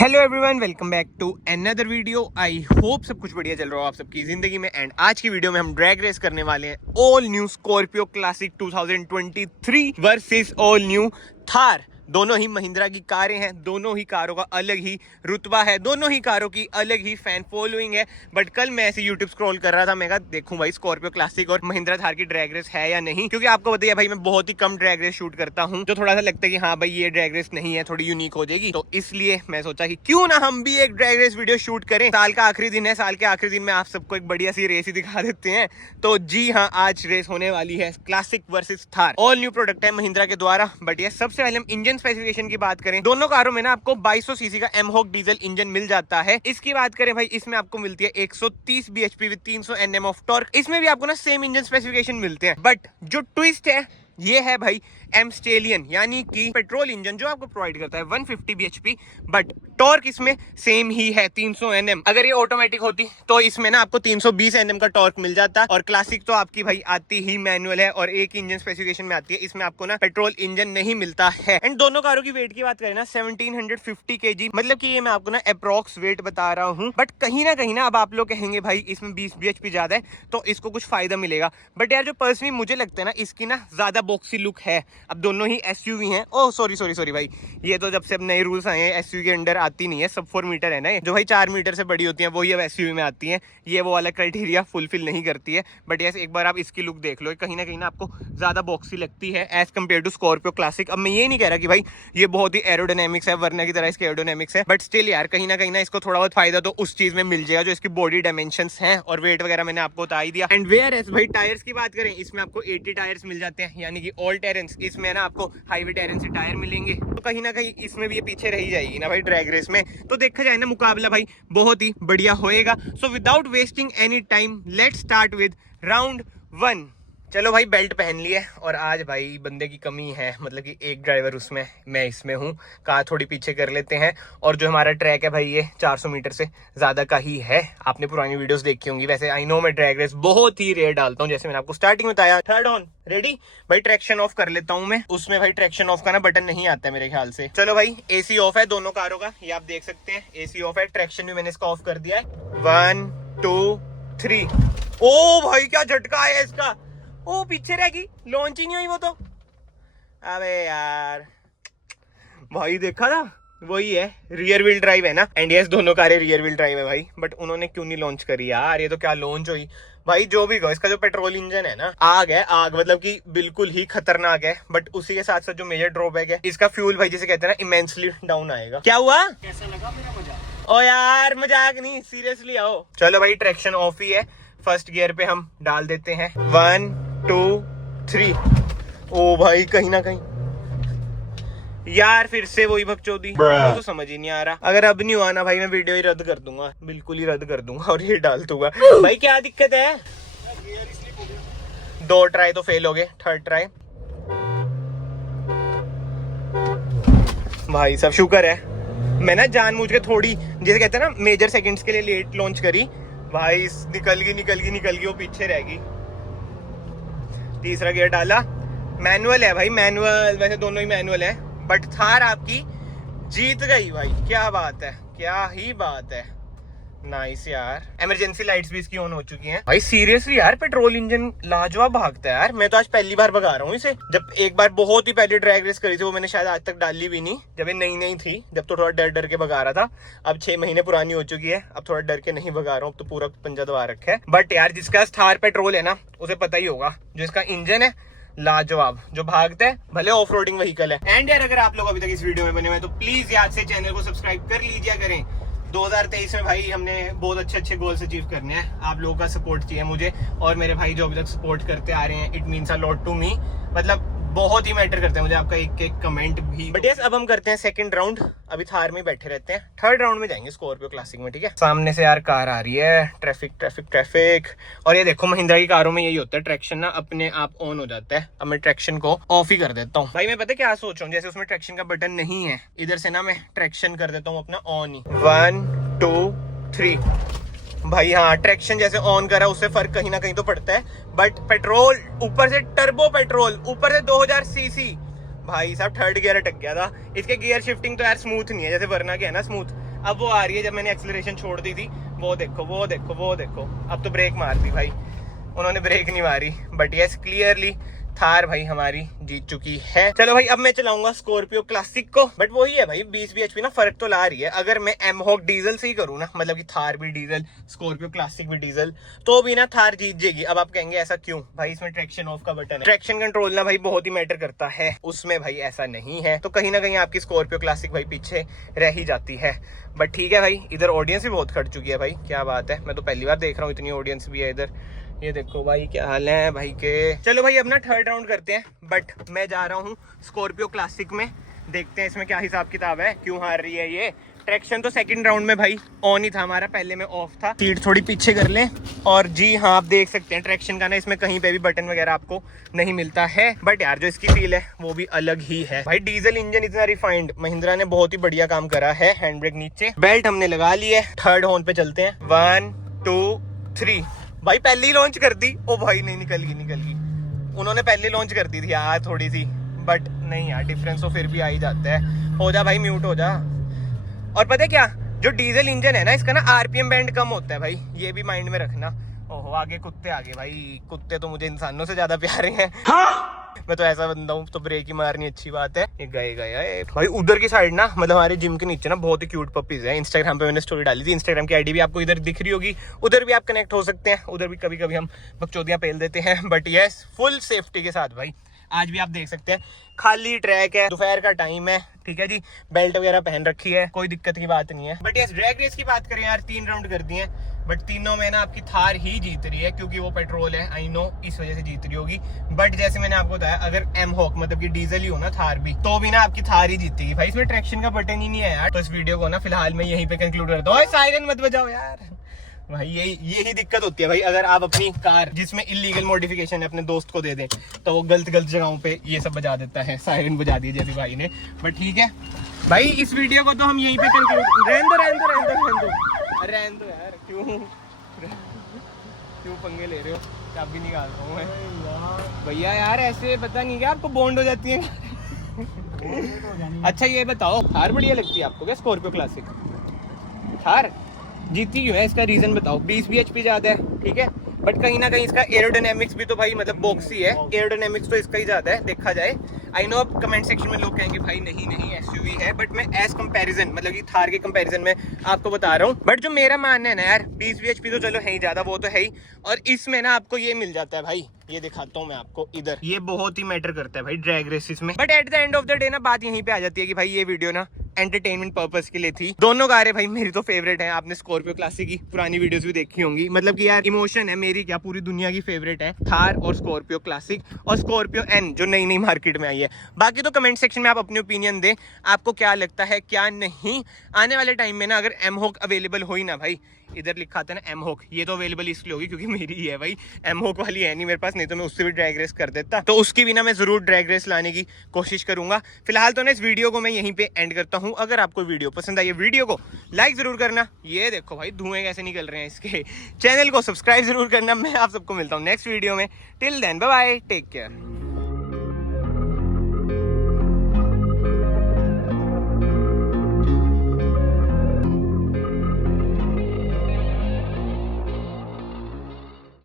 Hello everyone, welcome back to another video. I hope सब कुछ बढ़िया चल रहा हो आप सबकी जिंदगी में। एंड आज की वीडियो में हम ड्रैग रेस करने वाले हैं all new Scorpio classic 2023 versus all new Thar. दोनों ही महिंद्रा की कारें हैं, दोनों ही कारों का अलग ही रुतबा है, दोनों ही कारों की अलग ही फैन फॉलोइंग है। बट कल मैं ऐसे यूट्यूब स्क्रॉल कर रहा था, मैं कहा देखूं भाई स्कॉर्पियो क्लासिक और महिंद्रा थार की ड्रैग रेस है या नहीं, क्योंकि आपको बताइए भाई मैं बहुत ही कम ड्रैग रेस शूट करता हूं, जो थोड़ा सा लगता है कि हाँ भाई ये ड्रैग रेस नहीं है, थोड़ी यूनिक हो जाएगी। तो इसलिए मैं सोचा कि क्यों ना हम भी एक ड्रैग रेस वीडियो शूट करें। साल का आखिरी दिन है, साल के आखिरी दिन में आप सबको एक बढ़िया सी रेस ही दिखा देते हैं। तो जी हाँ, आज रेस होने वाली है classic versus Thar. All new product है महिंद्रा के द्वारा। बट ये सबसे पहले हम इंजन स्पेसिफिकेशन की बात करें, दोनों कारों में ना आपको 2200 सीसी का एमहॉक डीजल इंजन मिल जाता है। इसकी बात करें भाई, इसमें आपको मिलती है 130 bhp with 300 Nm of torque. इसमें भी आपको ना सेम इंजन स्पेसिफिकेशन मिलते हैं, बट जो ट्विस्ट है ये है भाई एमस्टेलियन, यानी कि पेट्रोल इंजन जो आपको प्रोवाइड करता है 150 bhp, बट टॉर्क इसमें सेम ही है 300 Nm। अगर ये ऑटोमेटिक होती तो इसमें ना आपको 320 Nm का टॉर्क मिल जाता। और क्लासिक तो आपकी भाई आती ही मैनुअल है और एक इंजन स्पेसिफिकेशन में आती है, इसमें आपको ना पेट्रोल इंजन नहीं मिलता है। एंड दोनों कारों की वेट की बात करें ना 1750 kg, मतलब कि ये मैं आपको ना अप्रोक्स वेट बता रहा हूँ। बट कहीं ना अब आप लोग कहेंगे भाई इसमें 20 bhp ज्यादा है तो इसको कुछ फायदा मिलेगा। बट यार जो पर्सनली मुझे लगता है ना, इसकी ना ज्यादा बॉक्सी लुक है। अब दोनों ही एसयूवी हैं। ओह सॉरी भाई, ये तो जब से अब नए रूल्स आए हैं एसयूवी के अंडर आती नहीं है, सब 4 मीटर है ना, जो भाई 4 मीटर से बड़ी होती है वही अब एसयूवी में आती है। ये वो वाला क्राइटेरिया फुलफिल नहीं करती है। बट यस, एक बार आप इसकी लुक देख लो, कहीं ना आपको ज्यादा बॉक्सी लगती है as compared to Scorpio classic. अब मैं ये नहीं कह रहा कि भाई ये बहुत ही एरोडायनेमिक्स है, वरना की तरह इसके एरोडायनेमिक्स है, बट स्टिल यार कहीं ना इसको थोड़ा बहुत फायदा तो उस चीज में मिल जाएगा जो इसकी बॉडी डायमेंशंस हैं। और वेट वगैरह मैंने आपको बता ही दिया। एंड वेयर एस भाई टायर्स की बात करें, इसमें आपको 80 टायर्स मिल जाते हैं, यानी कि ऑल टेरेंस। इसमें ना आपको हाईवे टेरेन से टायर मिलेंगे, तो कहीं ना कहीं इसमें भी ये पीछे रही जाएगी ना भाई ड्रैग रेस में। तो देखा जाए ना, मुकाबला भाई बहुत ही बढ़िया होएगा। So without wasting any time let's start with round 1। चलो भाई, बेल्ट पहन लिए और आज भाई बंदे की कमी है, मतलब कि एक ड्राइवर उसमें, मैं इसमें हूँ। कार थोड़ी पीछे कर लेते हैं। और जो हमारा ट्रैक है भाई ये 400 मीटर से ज्यादा का ही है। आपने पुरानी वीडियोस देखी होंगी। वैसे आई नो मैं ड्रैग रेस बहुत ही रेयर डालता हूँ, जैसे मैंने आपको स्टार्टिंग में बताया। थर्ड ऑन रेडी भाई, ट्रैक्शन ऑफ कर लेता हूँ मैं। उसमें भाई ट्रैक्शन ऑफ का ना बटन नहीं आता है मेरे ख्याल से। चलो भाई, एसी ऑफ है दोनों कारों का, ये आप देख सकते हैं। एसी ऑफ है, ट्रैक्शन भी मैंने इसका ऑफ कर दिया है। 1 2 3। ओ भाई क्या झटका है इसका। ओ पीछे रहेगी, लॉन्च ही नहीं हुई वो तो। अबे यार भाई, देखा था, वही है, रियर व्हील ड्राइव है ना। एंड यस, दोनों कारें रियर व्हील ड्राइव है भाई। बट उन्होंने क्यों नहीं लॉन्च करी यार, ये तो क्या लॉन्च हुई भाई। जो भी कहो, इसका जो पेट्रोल इंजन है ना, आग है आग, मतलब कि बिल्कुल ही खतरनाक है। बट उसी के साथ साथ जो मेजर ड्रॉबैक है, इसका फ्यूल भाई जिसे कहते हैं ना, इमेंसली डाउन आएगा। क्या हुआ, कैसा लगा मेरा मजाक? ओ यार मजाक नहीं, सीरियसली आओ। चलो भाई, ट्रैक्शन ऑफ ही है। फर्स्ट गियर पे हम डाल देते हैं। 1 2 3। ओ भाई कहीं ना कहीं यार फिर से वही बकचोदी, तो समझ ही नहीं आ रहा। अगर अब नहीं हुआ ना भाई, मैं वीडियो ही रद्द कर दूंगा, बिल्कुल ही रद्द कर दूंगा और ये डाल दूंगा। भाई क्या दिक्कत है? 2 ट्राई तो फेल हो गए, थर्ड ट्राई भाई सब शुक्र है। मैं ना जानबूझ के थोड़ी, जैसे कहते हैं ना, मेजर सेकंड्स के लिए लेट लॉन्च करी भाई। निकल गई, वो पीछे रहेगी। तीसरा गियर डाला, मैनुअल है भाई, मैनुअल। वैसे दोनों ही मैनुअल है, बट थार आपकी जीत गई भाई। क्या बात है, क्या ही बात है, नाइस यार। इमरजेंसी लाइट्स भी इसकी ऑन हो चुकी हैं भाई। सीरियसली यार, पेट्रोल इंजन लाजवाब भागता है यार। मैं तो आज पहली बार भगा रहा हूँ इसे। जब एक बार बहुत ही पहले ड्रैग रेस करी थी, वो मैंने शायद आज तक डाली भी नहीं, जब ये नई थी, जब तो थोड़ा डर के भगा रहा था। अब 6 महीने पुरानी हो चुकी है, अब थोड़ा डर के नहीं भगा रहा हूँ, तो पूरा पंजा दबा रखा है। बट यार जिसका थार पेट्रोल है ना, उसे पता ही होगा, जो इसका इंजन है लाजवाब, जो भागता है, भले ऑफ रोडिंग व्हीकल है। एंड यार अगर आप लोग अभी तक इस वीडियो में बने हुए हैं तो प्लीज याद से चैनल को सब्सक्राइब कर लीजिए करें। 2023 में भाई हमने बहुत अच्छे गोल्स अचीव करने हैं। आप लोगों का सपोर्ट चाहिए मुझे, और मेरे भाई जो अभी तक सपोर्ट करते आ रहे हैं, it means a lot to me. मतलब बहुत ही मैटर करते हैं मुझे आपका एक कमेंट भी। बट यस, अब हम करते हैं सेकंड राउंड। अभी थार में बैठे रहते हैं, थर्ड राउंड में जाएंगे स्कॉर्पियो क्लासिक में, ठीक है। सामने से यार कार आ रही है, ट्रैफिक। और ये देखो, महिंद्रा की कारों में यही होता है, ट्रैक्शन ना अपने आप ऑन हो जाता है। अब मैं ट्रैक्शन को ऑफ ही कर देता हूँ भाई। मैं पता क्या सोच रहा हूँ, जैसे उसमें ट्रैक्शन का बटन नहीं है, इधर से ना मैं ट्रैक्शन कर देता हूँ अपना ऑन ही। 1 2 3 भाई। हाँ, ट्रैक्शन जैसे ऑन करा, उससे फर्क कहीं ना कहीं तो पड़ता है। बट पेट्रोल ऊपर से टर्बो पेट्रोल, ऊपर से 2000 सीसी भाई साहब। थर्ड गियर अटक गया था। इसके गियर शिफ्टिंग तो यार स्मूथ नहीं है, जैसे वरना के है ना स्मूथ, अब वो आ रही है जब मैंने एक्सेलरेशन छोड़ दी थी, वो देखो वो देखो वो देखो, अब तो ब्रेक मार दी भाई, उन्होंने ब्रेक नहीं मारी। बट यस क्लियरली थार भाई हमारी जीत चुकी है। चलो भाई अब मैं चलाऊंगा स्कॉर्पियो क्लासिक को। बट वही है भाई 20 bhp ना फर्क तो ला रही है। अगर मैं एमहॉक डीजल से ही करूँ ना, मतलब कि थार भी डीजल स्कॉर्पियो क्लासिक भी डीजल, तो भी ना थार जीत जाएगी। अब आप कहेंगे ऐसा क्यों? भाई इसमें ट्रैक्शन ऑफ का बटन है, ट्रैक्शन कंट्रोल ना भाई बहुत ही मैटर करता है, उसमें भाई ऐसा नहीं है। तो कहीं ना कहीं आपकी स्कॉर्पियो क्लासिक भाई पीछे रह ही जाती है। बट ठीक है भाई, इधर ऑडियंस भी बहुत खट चुकी है भाई, क्या बात है, मैं तो पहली बार देख रहा हूँ इतनी ऑडियंस भी है इधर। ये देखो भाई क्या हाल है भाई के। चलो भाई अब ना थर्ड राउंड करते हैं, बट मैं जा रहा हूँ स्कॉर्पियो क्लासिक में, देखते हैं इसमें क्या हिसाब किताब है, क्यों हार रही है ये। ट्रैक्शन तो सेकंड राउंड में भाई ऑन ही था हमारा, पहले में ऑफ था। सीट थोड़ी पीछे कर लें, और जी हाँ आप देख सकते हैं ट्रैक्शन का ना इसमें कहीं पे भी बटन वगैरह आपको नहीं मिलता है। बट यार जो इसकी फील है वो भी अलग ही है भाई। डीजल इंजन इतना रिफाइंड, महिंद्रा ने बहुत ही बढ़िया काम करा है। हैंड ब्रेक नीचे, बेल्ट हमने लगा ली है। थर्ड हॉर्न पे चलते हैं, 1 2 3। भाई पहले ही लॉन्च कर दी। ओ भाई नहीं, निकल गई। उन्होंने पहले लॉन्च कर दी थी यार थोड़ी सी, बट नहीं यार डिफरेंस तो फिर भी आ ही जाता है। हो जा भाई, म्यूट हो जा। और पता है क्या, जो डीजल इंजन है ना इसका ना आरपीएम बैंड कम होता है भाई, ये भी माइंड में रखना। ओहो आगे कुत्ते आगे भाई, कुत्ते तो मुझे इंसानों से ज्यादा प्यारे हैं। हाँ? मैं तो ऐसा बंदा हूँ तो ब्रेक ही मारनी अच्छी बात है। ये गए भाई उधर की साइड ना, मतलब हमारे जिम के नीचे ना बहुत ही क्यूट पपीज है। इंस्टाग्राम पे मैंने स्टोरी डाली थी, इंस्टाग्राम की आईडी भी आपको इधर दिख रही होगी, उधर भी आप कनेक्ट हो सकते हैं। उधर भी कभी कभी हम बकचोदियां पेल देते हैं, बट यस फुल सेफ्टी के साथ भाई। आज भी आप देख सकते हैं खाली ट्रैक है, दोपहर का टाइम है, ठीक है जी, बेल्ट वगैरह पहन रखी है, कोई दिक्कत की बात नहीं है। बट यस ड्रैग रेस की बात करें यार, 3 राउंड कर दिए, बट तीनों में ना आपकी थार ही जीत रही है, क्योंकि वो पेट्रोल है, आई नो इस वजह से जीत रही होगी। बट जैसे मैंने आपको बताया, अगर एमहॉक मतलब कि डीजल ही हो ना थार भी, तो भी ना आपकी थार ही जीतेगी भाई। इसमें ट्रैक्शन का बटन ही नहीं है यार। तो इस वीडियो को ना फिलहाल मैं यहीं पे कंक्लूड करता हूँ। सायरन मत बजाओ यार भाई, यही दिक्कत होती है भाई। अगर आप अपनी कार जिसमें इलीगल मॉडिफिकेशन है अपने दोस्त को दे दें, तो वो गलत जगहों पे ये सब बजा देता है। सायरन बजा दी जैसे भाई ने। बट ठीक है भाई, इस वीडियो को तो हम यहीं पे कंक्लूड। रहने दो यार, क्यों पंगे ले रहे हो? क्या भी निकाल रहा हूँ मैं भैया यार, ऐसे पता नहीं क्या आपको बॉन्ड हो जाती है। अच्छा ये बताओ, थार बढ़िया लगती है आपको क्या स्कॉर्पियो क्लासिक? थार जीती क्यों है, इसका रीजन बताओ। 20 bhp ज्यादा है ठीक है, बट कहीं ना कहीं इसका एरोडायनेमिक्स भी तो भाई मतलब बॉक्सी है। एरोडायनेमिक्स तो इसका ही ज्यादा है देखा जाए। आई नो अब कमेंट सेक्शन में लोग कहेंगे भाई नहीं एसयूवी है, बट मैं एज कंपैरिजन मतलब कि थार के कंपैरिजन में आपको बता रहा हूँ। बट जो मेरा मानना है ना यार, 20 bhp तो चलो है ही ज्यादा, वो तो है ही, और इसमें ना आपको ये मिल जाता है भाई, ये दिखाता हूँ मैं आपको इधर, ये बहुत ही मैटर करता है भाई ड्रैग रेसिस में। But at the end of the day ना बात यहीं पे आ जाती है कि भाई ये वीडियो ना एंटरटेनमेंट पर्पस के लिए थी। दोनों कारें भाई मेरी तो फेवरेट है। आपने स्कॉर्पियो क्लासिक की पुरानी वीडियोस भी देखी होंगी, मतलब कि यार इमोशन है मेरी, क्या पूरी दुनिया की फेवरेट है थार और स्कॉर्पियो क्लासिक और स्कॉर्पियो एन जो नई मार्केट में आई है। बाकी तो कमेंट सेक्शन में आप अपनी ओपिनियन दें, आपको क्या लगता है क्या नहीं। आने वाले टाइम में ना अगर एमहॉक अवेलेबल हो ही ना भाई, इधर लिखा था ना एमहॉक, ये तो अवेलेबल इसलिए होगी क्योंकि मेरी ही है भाई, एमहॉक वाली है नहीं मेरे पास, नहीं तो मैं उससे भी ड्रैग रेस कर देता। तो उसकी भी ना मैं जरूर ड्रैग रेस लाने की कोशिश करूंगा। फिलहाल तो ना इस वीडियो को मैं यहीं पे एंड करता हूं। अगर आपको वीडियो पसंद आई, वीडियो को लाइक जरूर करना। ये देखो भाई धुएं कैसे निकल रहे हैं इसके। चैनल को सब्सक्राइब जरूर करना। मैं आप सबको मिलता हूँ नेक्स्ट वीडियो में। Till then bye bye, take care.